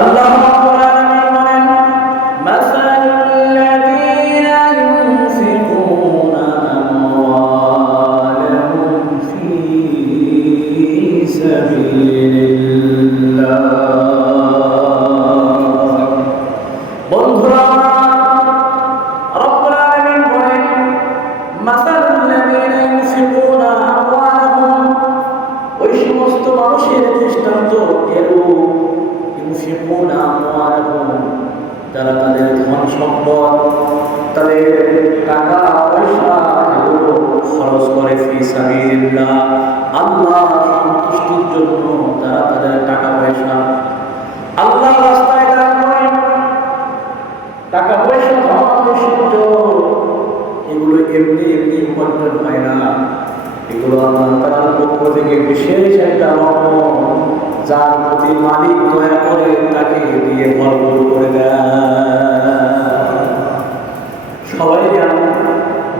আল্লাহ রাব্বুল আলামিন বলেন, মাসালুল্লাযীনা ইউনফিকুনা আমওয়ালাহুম ফী সাবিলিল্লাহ। বন্ধুরা, রাব্বুল আলামিন বলেন, মাসালুল্লাযীনা ইউনফিকুনা আমওয়ালাহুম, ওই সমস্ত মানুষের দৃষ্টান্ত এরূপ, ইউনফিকুনা আমওয়ালাহুম, যারা তাদের ধন সম্পদ, তাদের টাকা পয়সা এগুলো খরচ করে ফি সাবিলিল্লাহ, আল্লাহ সন্তুষ্টির জন্য যারা তাদের টাকা পয়সা আল্লাহ রাস্তায় দান করে। টাকা পয়সা ধন ঐশ্বর্য এগুলো এমনি এমনি উপার্জন হয় না, এগুলো আল্লাহ তাআলার পক্ষ থেকে বিশেষ একটা রহমত, যার প্রতি মালিক দয়া করে তাকে দিয়ে ভরপুর করে দেয়। সবাই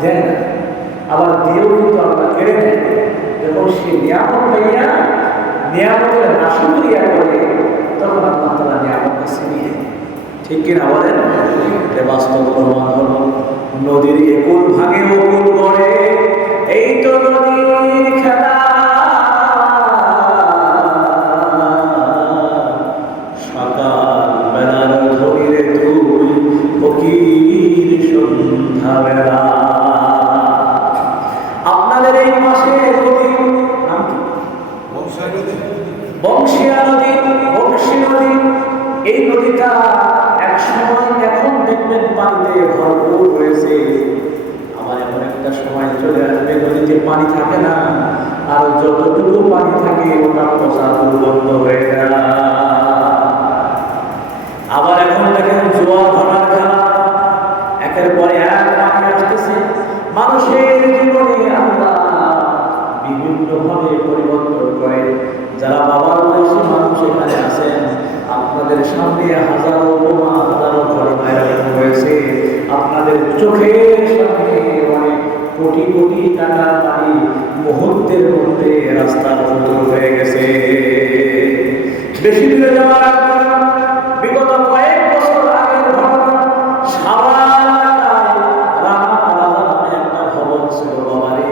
দেন না, আবার দিয়েও কিন্তু আমরা কেড়ে নেই, এবং সে নিয়ামত পাইয়া নিয়ামতের নাশুকরিয়া করে, তখন আল্লাহ তাআলা নিয়ামতটা ছিনিয়ে। ঠিক কিনা বলেন? এটা বাস্তব প্রমাণ হলো। নদীর একুল ভাঙে ওকুল গড়ে, এই তো নদীর খেলা। সকাল বেলার ধরিরে তুই ফকির সন্ধ্যা বেলা। আপনাদের এই মাসে নদীর নাম কি? বংশিয়া নদী। বংশী নদী, এই নদীটা এক সময়, এখন দেখবেন পানিতে ভরপুর হয়েছে, আবার এমন একটা সময় চলে আসবে নদীতে পানি থাকে না, আর যতটুকু পানি থাকে ওটা পচা দুর্গন্ধ হয়ে যায়। আবার এখন দেখেন জোয়ার ভাটার খেলা, একের পরে এক পানি আসতেছে। মানুষের জীবনে আল্লাহ বিভিন্নভাবে পরিবর্তন করে। যারা বাবার বয়সী মানুষ এখানে আছেন, আপনাদের সামনে হাজারো উপমা, হাজারো ঘটনা এরকম হয়েছে। আপনাদের চোখের সামনে অনেক কোটি কোটি টাকার বাড়ি মুহূর্তের মধ্যে রাস্তার উপর হয়ে গেছে। বেশি দূরে যাওয়ার আগে বিগত কয়েক বছর আগের ঘটনা, একটা ভবন ছিল বাবারে,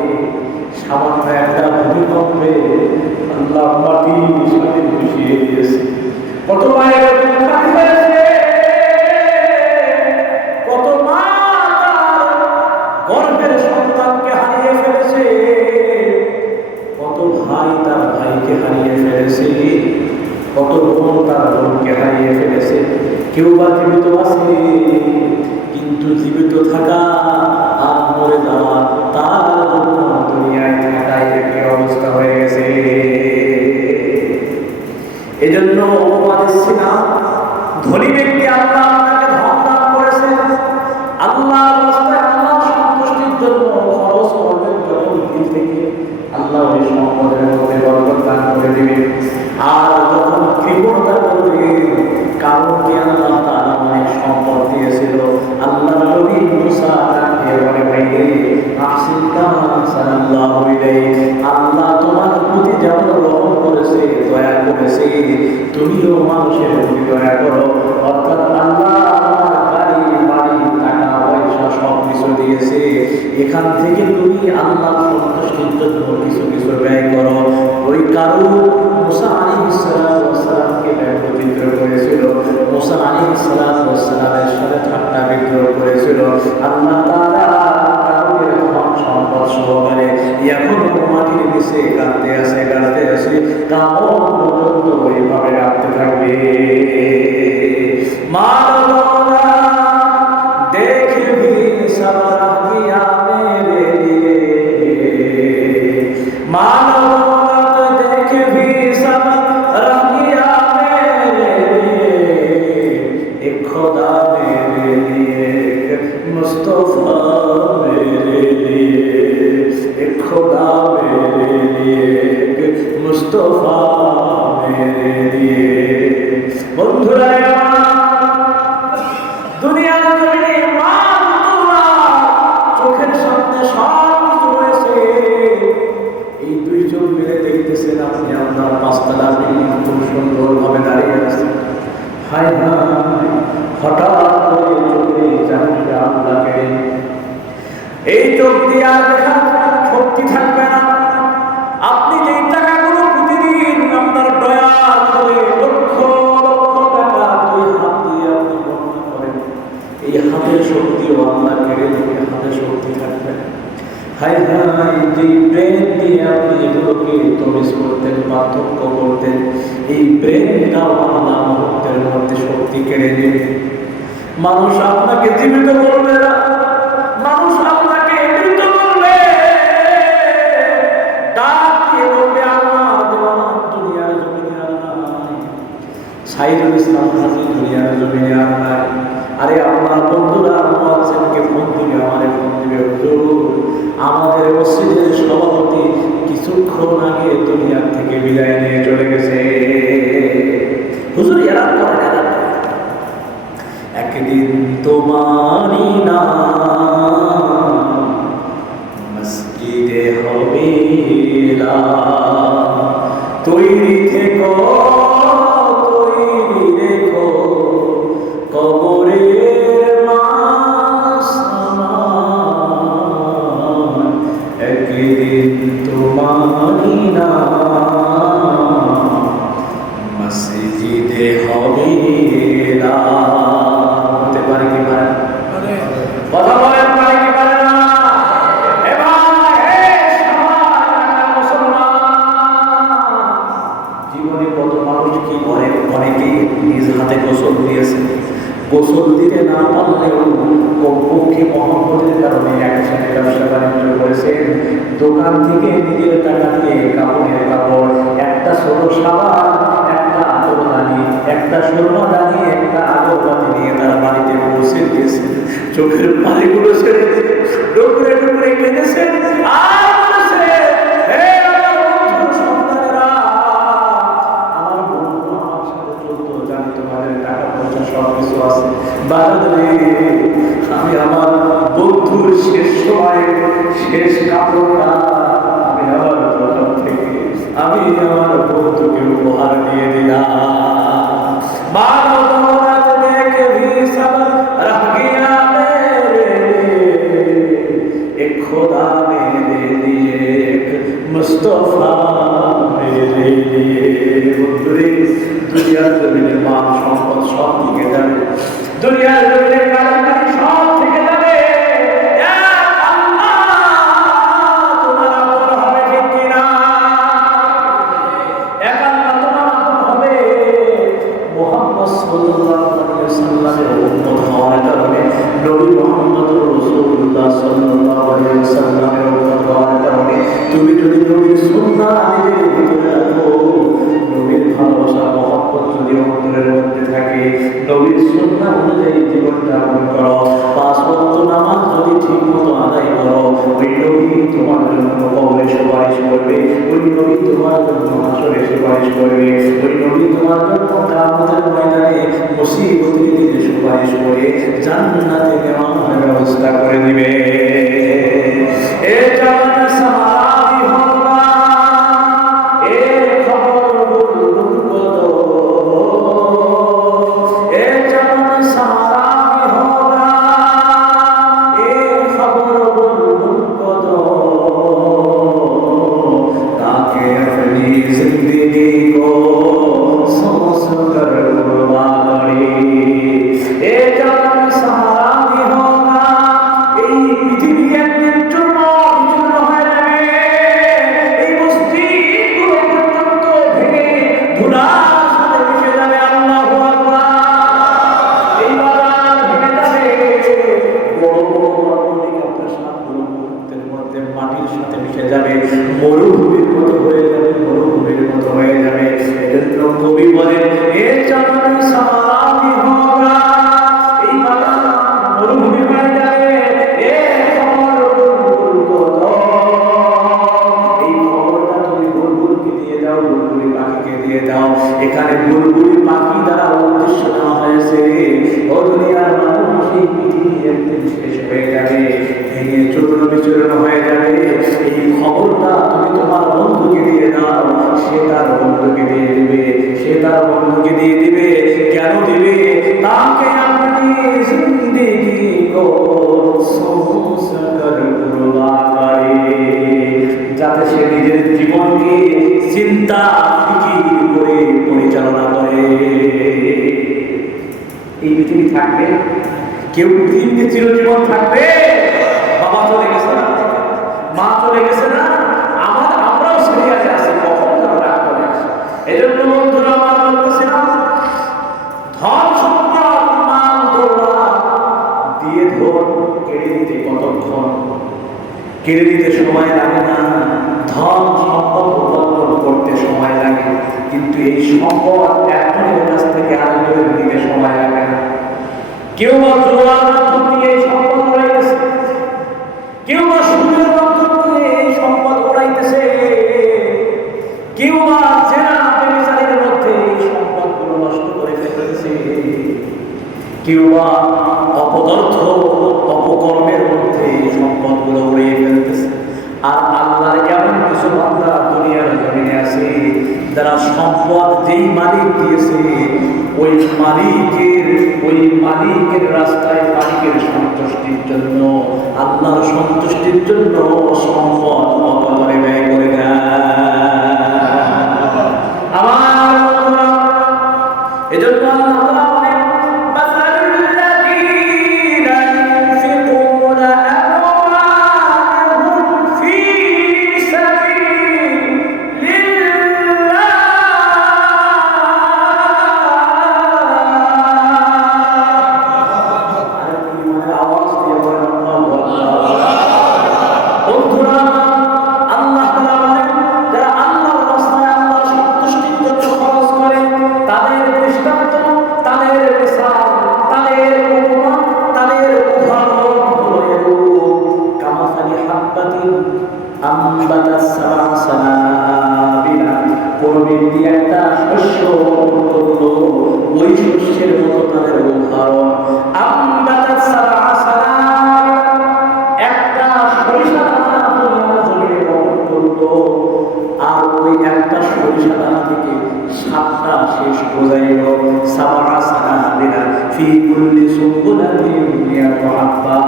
সামান্য একটা ভূমিকম্পে আল্লাহ মাটির সাথে মিশিয়ে দিয়েছে। কত মায়ের খালি হয়েছে, কত মা গর্ভের সন্তানকে হারিয়ে ফেলেছে, কত ভাই তার ভাইকে হারিয়ে ফেলেছে, কত বোন তার বোনকে হারিয়ে ফেলেছে। কেউ বা জীবিত আছে, কিন্তু জীবিত থাকা আর মরে যাওয়া তার জন্য দুনিয়ায় থাকাই একই অবস্থা হয়ে গেছে। এজন্য উপদেশছিলাম, ধনী ব্যক্তি আল্লাহ আপনাকে ধন দান করেছেন, আল্লাহ রাস্তায় আল্লাহ সন্তুষ্টির জন্য খরচ করবেন যখন দিল থেকে, আল্লাহ ওই সম্পদের মধ্যে বরকত দান করে দিবেন। আর যখন কৃপণতা করবে, কারণ কি আল্লাহ তাআলা অনেক সম্পদ দিয়েছিল। আল্লাহ নবী মুসা তাকে বলে, ভাই রে, আহসিন কামা আহসানাল্লাহু ইলাইক, আল্লাহ তোমার প্রতি যেমন রহম করেছে, দয়া করেছে, তুমিও মানুষের প্রতি দয়া করো। অর্থাৎ আল্লাহ বাড়ি বাড়ি টাকা পয়সা সব কিছু দিয়েছে, এখান থেকে তুমি আল্লাহ সন্তুষ্টির জন্য কিছু কিছু ব্যয় করো। ওই কারণ মুসা আলাইহিস সালামকে ব্যঙ্গচিত্র করেছিল, মুসা আলাইহিস সালামের সাথে ঠাট্টা বিদ্রোহ করেছিল। আল্লাহ তাআলা কারণের ধন সম্পদ সহকারে এখনো মাটির নিচে গাড়তে আছে, গাড়তে আছে, কামন পর্যন্ত ওইভাবে রাখতে থাকবে। মানবতা দেখবি সব রাখিয়া মেরে লিয়ে, মানবতা দেখবি সব রাখিয়া মেরে লিয়ে, এক খোদা মেরে লিয়ে, মুস্তফা मेरे लिए, एक खुदा मेरे लिए, मुस्तफा मेरे लिए। চোখ দিয়ে আর দেখার শক্তি থাকবে না। আপনি যেই টাকাগুলো প্রতিদিন আপনার ডয়ার করে লক্ষ লক্ষ টাকা দুই হাত দিয়ে আপনি গণনা করেন, এই হাতের শক্তিও আল্লাহ কেড়ে নেবে, হাতের শক্তি থাকবে না। হাই হাই, যে ব্রেন দিয়ে আপনি এগুলোকে তমিজ করতেন, পার্থক্য করতেন, এই ব্রেনটাও আল্লাহ মুহূর্তের মধ্যে শক্তি কেড়ে নেবে। মানুষ আপনাকে জীবিত করবে না, মানুষ আপনাকে মৃত করবে। ডাক দিয়ে বলবে আল্লাহ দেওয়ান দুনিয়ার জমিনে আর নাই, সাইদুল ইসলাম হাজি দুনিয়ার জমিনে আর নাই। আরে আমার বন্ধুরা মুয়াজ্জিনকে ফোন দিবে, আমারে ফোন দিবে, হুজুর আমাদের মসজিদের সভাপতি কিছুক্ষণ আগে দুনিয়া থেকে বিদায় নিয়ে চলে গেছে। হুজুর এরা করে না, একদিন তোমারই নাম মসজিদে হবে তৈরি থেকো, তৈরি রেখো কবরের মাসামান। একদিন তোমারই নাম মসজিদে হবে হতে পারে কি পারে? কথা বলেন পারে কি পারে না? জীবনে কত মানুষ কি করে, অনেকেই নিজ হাতে গোসল দিয়েছে, গোসল দিতে না পারলেও পক্ষে মহব্বতের কারণে একসাথে ব্যবসা বাণিজ্য করেছেন। দোকান থেকে নিজের টাকা দিয়ে কাপড়ের কাপড়, একটা ছোট সাবান, একটা আতরদানি, একটা সুরমাদানি, একটা আগরবাতি নিয়ে তারা বাড়িতে পৌঁছে দিয়েছে। চোখের পানিগুলো ছেড়ে দিয়ে ডুকরে ডুকরে কেঁদেছেন আর বলেছে, হে আমার বন্ধুর সন্তানেরা, আমার বন্ধু আমার সাথে চলতো, জানি তোমাদের টাকা পয়সা সব কিছু আছে, বাজারে আমি আমার বন্ধুর শেষ সময়ে শেষ কাপড়টা আমি আমার দোকান থেকে আমি আমার বন্ধুকে উপহার দিয়ে দিলাম। मानो दौलत में कभी सब रह गया मेरे लिए, एक खुदा मेरे लिए, एक मुस्तफा मेरे लिए। দুনিয়ার জমিনে মান সম্পদ সব দিকে যাবে, দুনিয়ার জমিনে গাড়ি সব দিকে যাবে। তুমি যদি নবীর সুন্নাহ নিজের ভিতরে রাখো, নবীর ভালোবাসা মহব্বত যদি অন্তরের মধ্যে থাকে, নবীর সুন্নাহ অনুযায়ী জীবন যাপন করো, 5 ওয়াক্ত নামাজ যদি ঠিক মতো আদায় করো, ওই নবী তোমার জন্য কবরে সুপারিশ করবে, ওই নবী তোমার জন্য হাসরে সুপারিশ করবে, ওই নবী তোমার জন্য কিয়ামতের ময়দানে মুসিবতের দিনে সুপারিশ করে জান্নাতে নেওয়ার ব্যবস্থা করে দিবে। এটা মরুভূমির মতো হয়ে যাবে, মরুভূমির মতো হয়ে যাবে। এজন্য কবি বলেন, এ চমন সামারামি হোগা, এই বাগান মরুভূমি হয়ে যাবে। এ খবর বুলবুল কো দো, এই খবরটা তুমি বুলবুলকে দিয়ে দাও, বুলবুলি পাখিকে দিয়ে দাও। এখানে বুলবুলি পাখি দ্বারা উদ্দেশ্য নেওয়া হয়েছে, ও দুনিয়ার মানুষ এই পৃথিবী একদিন শেষ হয়ে যাবে, ভেঙে চূর্ণ বিচূর্ণ হয়ে যাবে। এই খবরটা তুমি তোমার বন্ধুকে দিয়ে দাও, সে তার বন্ধুকে দিয়ে দিবে, সে তার বন্ধুকে দিয়ে দিবে। কেন দিবে? তাকে আপনি জিন্দেগি কো সোচ কর এই পৃথিবী থাকবে, কেউ পৃথিবীতে চিরজীবন থাকবে? বাবা চলে গেছে না, মা চলে গেছে না, আমরাও সিরিয়াসে আছি, কখন তারা রাগ করে আসে। এই জন্য বন্ধুরা আমার বলতেছিলাম, ধন সম্পদ মাল দৌলত দিয়ে ধন কেড়ে দিতে কতক্ষণ, কেড়ে দিতে সময় লাগে না, ধন সম্পদ উপার্জন করতে সময় লাগে, কিন্তু এই সম্পদ একজনের কাছ থেকে আরেকজনের দিকে সময় লাগে না। কেউ বা জোয়ার মাধ্যম দিয়ে এই সম্পদ উড়াইতেছে, কেউ বা সুদের মাধ্যম দিয়ে এই সম্পদ উড়াইতেছে, কেউ বা জেনা ব্যভিচারের মধ্যে এই সম্পদগুলো নষ্ট করে ফেলতেছে, কেউ বা অপদার্থ অপকর্মের মধ্যে এই সম্পদগুলো উড়িয়ে ফেলতেছে। আর আল্লাহর এমন কিছু বান্দা দুনিয়ার জমিনে আছে যারা সম্পদ যেই মালিক দিয়েছে ওই মালিকের রাস্তায়, মালিকের সন্তুষ্টির জন্য, আল্লাহর সন্তুষ্টির জন্য সম্পদ কত করে ব্যয় করে দেয়। আমার এজন্য আল্লাহ ওই শস্যের মতো তাদের উদাহরণ। একটা সরিষা দানা দুনিয়ার জমিনে বপন করলো, আর ওই একটা সরিষা দানা থেকে 7টা শীষ গজাইল। সাবআ সানাবিলা ফি কুল্লি সুনবুলাতিন মিয়াতু হাব্বা।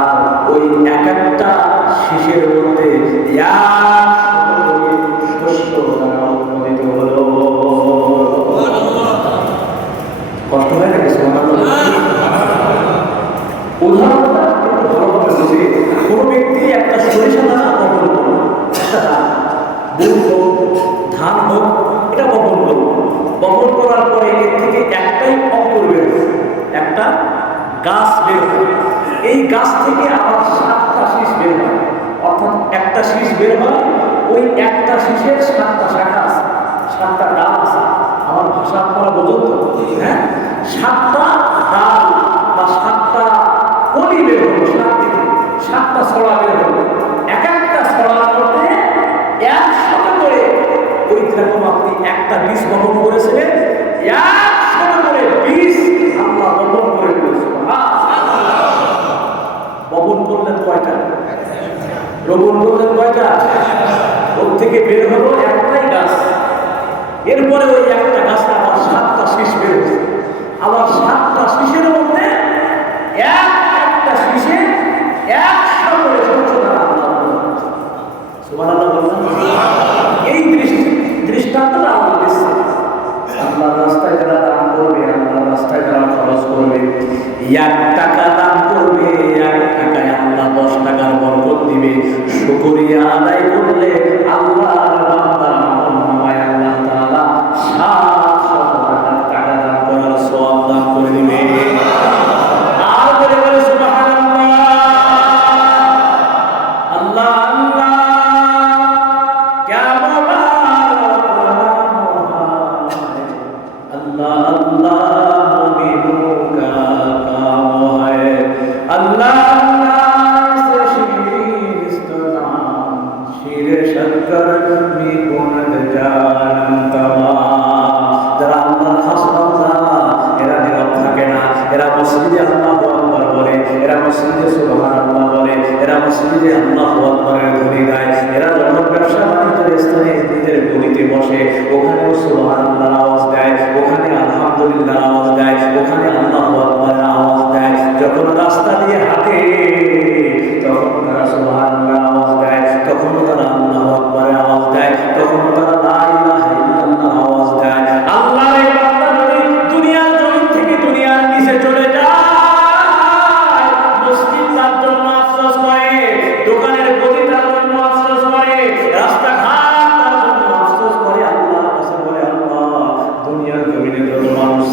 আর ওই এক একটা শীষের মধ্যে শস্য দ্বারা উৎপাদিত হলো। কষ্ট হয়ে গেছে উদাহরণটা একটু ভালোভাবে বুঝে। কোনো ব্যক্তি একটা সরিষা দানা বপন করল, বুট হোক ধান হোক, এটা বপন করল। বপন করার পরে এর থেকে একটাই অঙ্কুর বের হয়, একটা গাছ বের হয়। এই গাছ থেকে আবার 7টা শীষ বের হয়, অর্থাৎ একটা শীষ বের হয়, ওই একটা শীষের 7টা শাখা আছে, 7টা ডাল আছে। আমার ভাষা আপনারা বোঝেন তো? হ্যাঁ, 7টা ডাল বা 7টা কলি বের হলো, 7টা ছড়া বের হলো। এক একটা ছড়ার মধ্যে 100 করে, ওই যেরকম আপনি একটা বীজ বপন করেছিলেন, 100 করে বীজ আল্লাহ বপন করে দিয়েছিল। বপন করলেন কয়টা? রোপণ করলেন কয়টা? ওর থেকে বের হলো একটাই গাছ। এরপরে ওই একটা গাছে আবার 7টা শীষ বের হয়েছে। আবার 7টা শীষের মধ্যে একটা শীষে 100 করে শস্য দানা আল্লাহ বলছেন। সুবহানাল্লাহ বলছেন। এই দৃষ্টান্তটা আল্লাহ দিচ্ছে। আল্লাহর রাস্তায় যারা দান করবে, আল্লাহর রাস্তায় যারা খরচ করবে, 1 টাকা দান করবে, 1 টাকায় আল্লাহ 10 টাকার বরকত দিবে। শুকরিয়া আদায় করলে আল্লাহর বান্দার আমলনামায় আল্লাহ তাআলা 700 টাকা দান করার সওয়াব দান করে দিবে। আর বলে বলে সুবহানাল্লাহ, আল্লাহ আল্লাহ, क्या मुबारक नाम है, अल्लाह अल्लाह मोमिनों का काम है, अल्लाह शक्कर में कुनद जानम तमा। যারা আল্লাহর খাস বান্দা, এরা নীরব থাকে না, এরা মসজিদে আল্লাহু আকবার বলে, এরা মসজিদে সুবহানাল্লাহ বলে, এরা মসজিদে আল্লাহু আকবারের ধ্বনি দেয়। এরা যখন ব্যবসা বাণিজ্যের স্থানে নিজের গলিতে বসে, ওখানেও সুবহানাল্লাহর আওয়াজ দেয়, ওখানে আলহামদুলিল্লাহর আওয়াজ দেয়, ওখানে আল্লাহু আকবারের আওয়াজ দেয়। যখন রাস্তা দিয়ে হাঁটে তখন তারা সুবহানাল্লাহর আওয়াজ দেয়, তখন তারা আল্লাহু আকবারের আওয়াজ দেয়, তখন তারা লা ইলাহা ইল্লাল্লাহর আওয়াজ দেয়। আল্লাহর এই বান্দা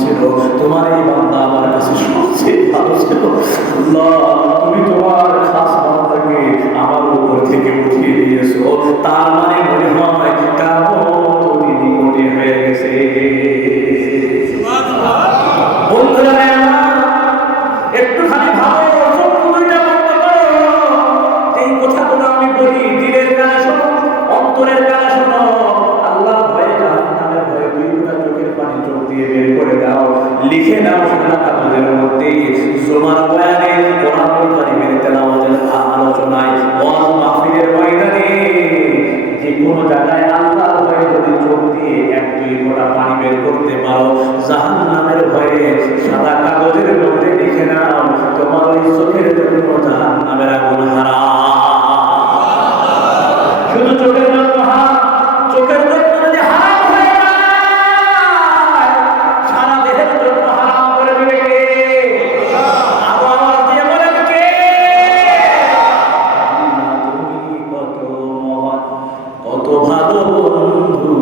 ছিল, তোমার এই বান্দা আমার কাছে সবচেয়ে ভালো ছিল। আল্লাহ, তুমি তোমার খাস বান্দাকে আমার উপর থেকে উঠিয়ে দিয়েছো, তার মানে মনে হয় কিয়ামত অতি নিকটে হয়ে গেছে। বন্ধুরা একটুখানি ভাবো, দুইটা বন্ধ করো, এই কথাগুলো আমি বলি দিলের কানে শোনো, অন্তরের কানে শোনো। আল্লাহ ভয়ে, জাহান্নামের ভয়ে দুইটা চোখের পানি চোখ দিয়ে বের করে দাও, লিখে নাও সোনা কাগজের মধ্যে। জুমার বয়ানে, কোরআনুল কারীমের তেলাওয়াতের আলোচনায়, ওয়াজ মাহফিলের ময়দানে যে কোনো জায়গায় আল্লাহর ভয়ে যদি চোখ দিয়ে এক দুই ফোঁটা পানি বের করতে পারো, জাহান্নামের ভয়ে সাদা কাগজের মধ্যে লিখে নাও তোমার ওই চোখের জন্য জাহান্নামের আগুন হারাম। শুধু চোখের জন্য হারাম, চোখের জন্য যদি হারাম হয়ে যায়, সারা দেহের জন্য হারাম করে দিবে কে? আরো আওয়াজ দিয়ে বলেন কে? আল্লাহ, তুমি কত মহান, কত ভালো বন্ধু,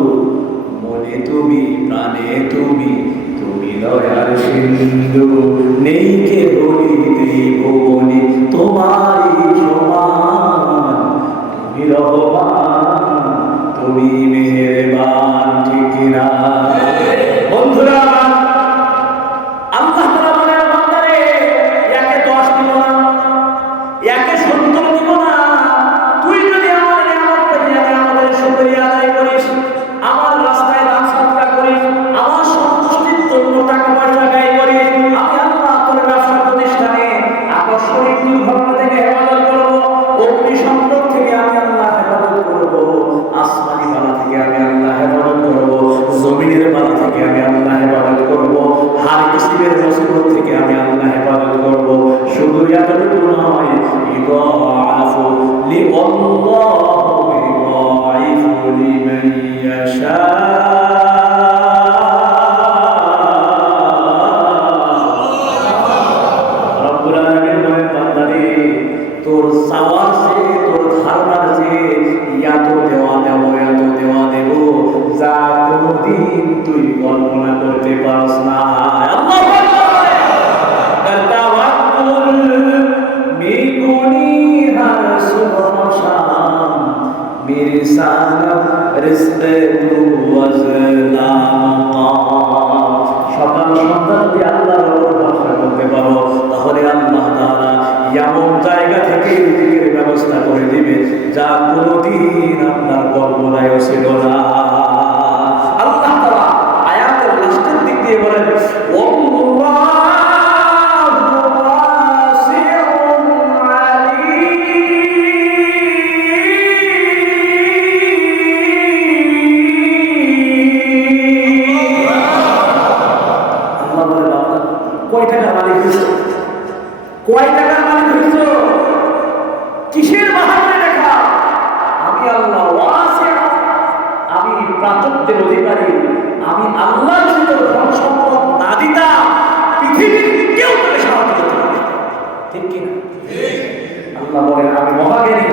মনে তুমি, প্রাণে তুমি, তুমি দয়ার সিন্ধু, নেই কে বলি ত্রিভুবনে তোমারই সমান, তুমি রহমান, তুমি মেহেরবান, ঠিক না? বন্ধুরা, আল্লাহ তাআলা বলেন, বান্দারে একে 10 দিব না, একে 70 দিব না, তুই যদি আমার নিয়ামত পেয়ে আমাদের শুকরিয়া আদায় করিস, আমার রাস্তায় দান সদকা করিস, আমার সন্তুষ্টির জন্য টাকা পয়সা ব্যয় করিস, আমি আল্লাহ তোর ব্যবসা প্রতিষ্ঠানে আকস্মিক দুর্ঘটনা থেকে হেফাজত করব, অগ্নি সংযোগ থেকে আমি আল্লাহ হেফাজত করব, আসমানি বালা থেকে আমি আল্লাহ হেফাজত করব, জমিনের বালা থেকে আমি আল্লাহ হেফাজত করব, হার কিসিবের মুসিবত থেকে আমি আল্লাহ হেফাজত করব। শুধু এতটুকু নয়, ইদাআফু লিল্লাহু ইদাআফু লিমান ইয়াশা। রব্বুল আলামিন বলেন, বান্দারে তোর চাওয়ার চেয়ে, তোর ধারণার চেয়ে এত দেওয়া দেব, এত দেওয়া দেব, যা কোনদিন তুই কল্পনা করতে পারস না। আল্লাহু আকবার। তাওয়াক্কুল মিগুনি হার সুবহ শাম, মেরে সালাম রিজকে তু ওয়াজলা মাকাম। সকাল সন্ধ্যা যদি আল্লাহর উপর ভরসা করতে পারো, তাহলে আল্লাহ তাআলা এমন জায়গা থেকে রিজিকের ব্যবস্থা করে দিবে যা কোনদিন আপনার কল্পনায়ও ছিল না। আল্লাহ তাআলা আয়াতের লাস্টের দিক দিয়ে বলেন, কয় টাকার মালিক হয়েছ? কয় টাকার মালিক হয়েছ? কিসের বাহাদুরি দেখা? আমি আল্লাহ ওয়াসি, আমি প্রাচুর্যের অধিকারী, আমি আল্লাহ যদি ধন সম্পদ না দিতাম, পৃথিবীর কেউ তোকে সাহায্য করতে পারে। ঠিক কিনা? আল্লাহ বলেন, আমি মহাজ্ঞানী,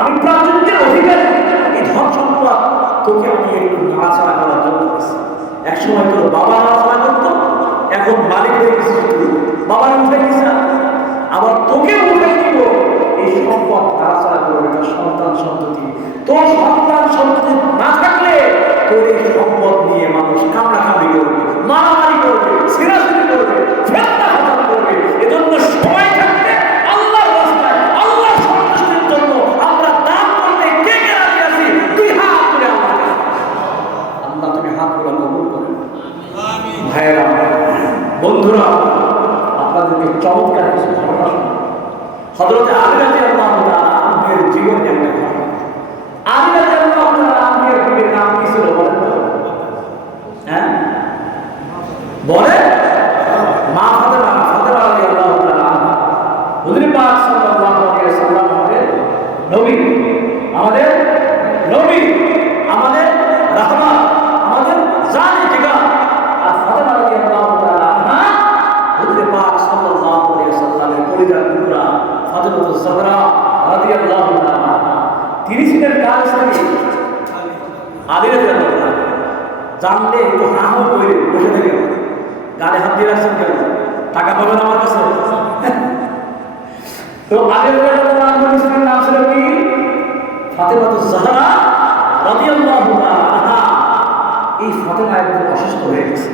আমি প্রাচুর্যের অধিকারী, এই ধন সম্পদ তোকে আমি একটু নাড়াচাড়া করার জন্য দিচ্ছি। একসময় তোর বাবা নাড়াচাড়া করতো, এখন মালিক হয়ে গেছিস তুই, বাবার উঠে গেছিস, আবার তোকে উঠে দিব। এই সম্পদ নাড়াচাড়া করবে তার সন্তান সন্ততি। তোর সন্তান সন্ততি না থাকলে তোর এই সম্পদ নিয়ে মানুষ কামড়াকামড়ি করবে, মারামারি করবে, ছিঁড়াছিঁড়ি করবে, ফেতনা ফাসাদ করবে। এজন্য সময় থাকতে আল্লাহর রাস্তায়, আল্লাহর সন্তুষ্টির জন্য আমরা দান করতে কে কে রাজি আছি? তুই হাত তুলে আল্লাহ, আল্লাহ তুমি হাত তুলে কবুল করেন। ভাইরা, বন্ধুরা, আপনাদেরকে চমৎকার কিছু ঘটনা শোনাবো। হযরত আলী রাদিয়াল্লাহু তাআলা আনহুর জীবন যেমন ঘটনা। আলী রাদিয়াল্লাহু তাআলা আনহুর বিবির নাম কি ছিল বলেন তো? হ্যাঁ বলে, মা ফাতেমা। ফাতেমা রাদিয়াল্লাহু তাআলা আনহা হুজুর পাক সাল্লাল্লাহু আলাইহি ওয়াসাল্লাম আমাদের নবী, আমাদের নবী, আমাদের রাহমাত, আমাদের জানি জিগার। আর ফাতেমা রাদিয়াল্লাহু তাআলা আনহা হুজুর পাক সাল্লাল্লাহু আলাইহি ওয়াসাল্লামের পরিবার টুকরা ফাতেমা গাড়ি হাত দিয়ে রাখছেন কেন? টাকা পাবেন আমার কাছে? তো আগের স্ত্রীর নাম ছিল কি? ফাতেমাতুজ জাহরা রাদিয়াল্লাহু আনহা। এই ফাতেমা একদম অসুস্থ হয়ে গেছে,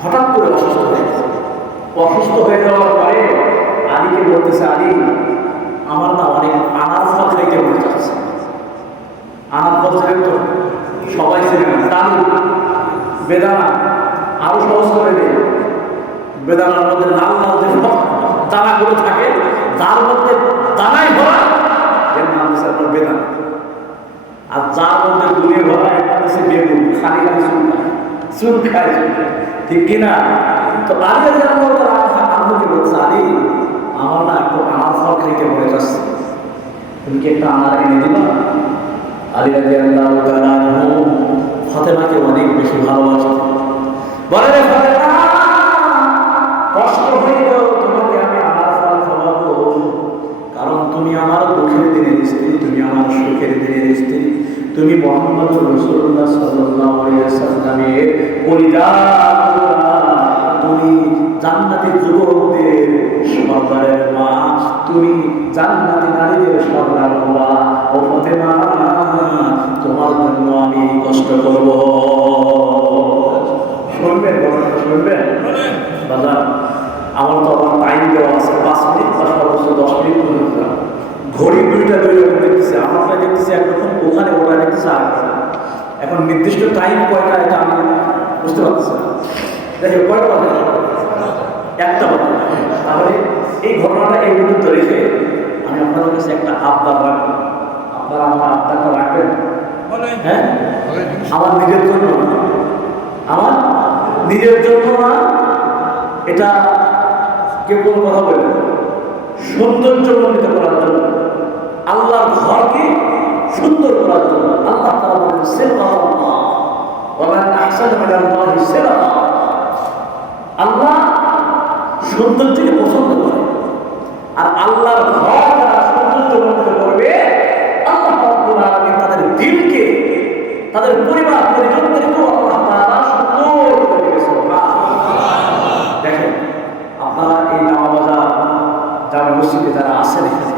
হঠাৎ করে অসুস্থ হয়ে গেছে। অসুস্থ হয়ে যাওয়ার পরে আলীকে বলতেছে, আলী আমার না অনেক আনার ফল খাইতে মনে যাচ্ছে। আনার ফল ছিলেন তো সবাই ছিলেন, দারু, বেদানা, আরো সহজ করে দেয়। বেদানার মধ্যে লাল লাল যে দানাগুলো থাকে তার মধ্যে দানায় ভরা এর নাম হচ্ছে আপনার বেদানা। আর যার মধ্যে দুলে ভরা এর নাম হচ্ছে বেগুন, খালি খালি চুল খায়, ঠিক কিনা? তো আলী আল্লাহকে বলছে, আলী আমার না একটু আনার ফল খাইতে মনে যাচ্ছে, তুমি কি একটা আনার এনে দিবা? আলী রাদিয়াল্লাহু তাআলা ফাতেমাকে অনেক বেশি ভালোবাসে। বলে রে ফাতেমা, কষ্ট হইলেও তোমাকে আমি আনার ফল খাওয়াবো, কারণ তুমি আমার দুঃখের দিনের স্ত্রী, তুমি আমার সুখের দিনের স্ত্রী, তুমি মুহাম্মদ রাসূলুল্লাহ সাল্লাল্লাহু আলাইহি ওয়াসাল্লামের পরিবার, তুমি জান্নাতের যুবকদের সর্দারের মা, তুমি জান্নাতি নারীদের সর্দার হবা। ও ফাতেমা, তোমার জন্য আমি কষ্ট করব। শুনবেন শুনবেন দাদা, আমার তো আমার টাইম দেওয়া আছে 5 মিনিট, 10 মিনিট পর্যন্ত। ঘড়ি দুইটা দেখতেছে, আমারটা দেখতেছে একরকম, ওখানে ওটা দেখতেছে আরেকটা। এখন নির্দিষ্ট টাইম কয়টা এটা আমি বুঝতে পারছি না। দেখো কয়টা বাজে? 1টা বাজে। তাহলে এই ঘটনাটা এই পর্যন্ত রেখে আমি আপনাদের কাছে একটা আবদার রাখবো। আপনারা আমার আবদারটা রাখবেন? হ্যাঁ, আমার নিজের জন্য না, আমার নিজের জন্য না, এটা কেউ কোনো কথা বলবে, সৌন্দর্যমণ্ডিত করার জন্য, আল্লাহর ঘরকে সুন্দর করার জন্য। আল্লাহ তাআলা বলেন, সিরাতাল্লাহ ওয়া মান আহসানু মিনাল্লাহি সিরাতা। আল্লাহ সৌন্দর্যকে পছন্দ করে, আর আল্লাহর ঘর যারা সৌন্দর্যমণ্ডিত করবে, আল্লাহ রাব্বুল আলামিন তাদের দিলকে, তাদের পরিবার পরিজনদেরকেও আল্লাহ তাআলা সুন্দর করে দিবে। সুবহানাল্লাহ। দেখেন আপনারা এই নামাবাজার জামে মসজিদে যারা আছেন এখানে,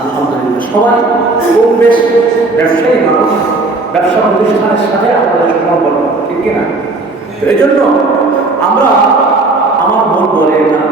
আলহামদুলিল্লাহ সবাই খুব বেশ ব্যবসায়ী মানুষ, ব্যবসা প্রতিষ্ঠানের সাথে আমাদের সম্পর্ক, ঠিক কিনা? তো এই জন্য আমরা, আমার মন বলে না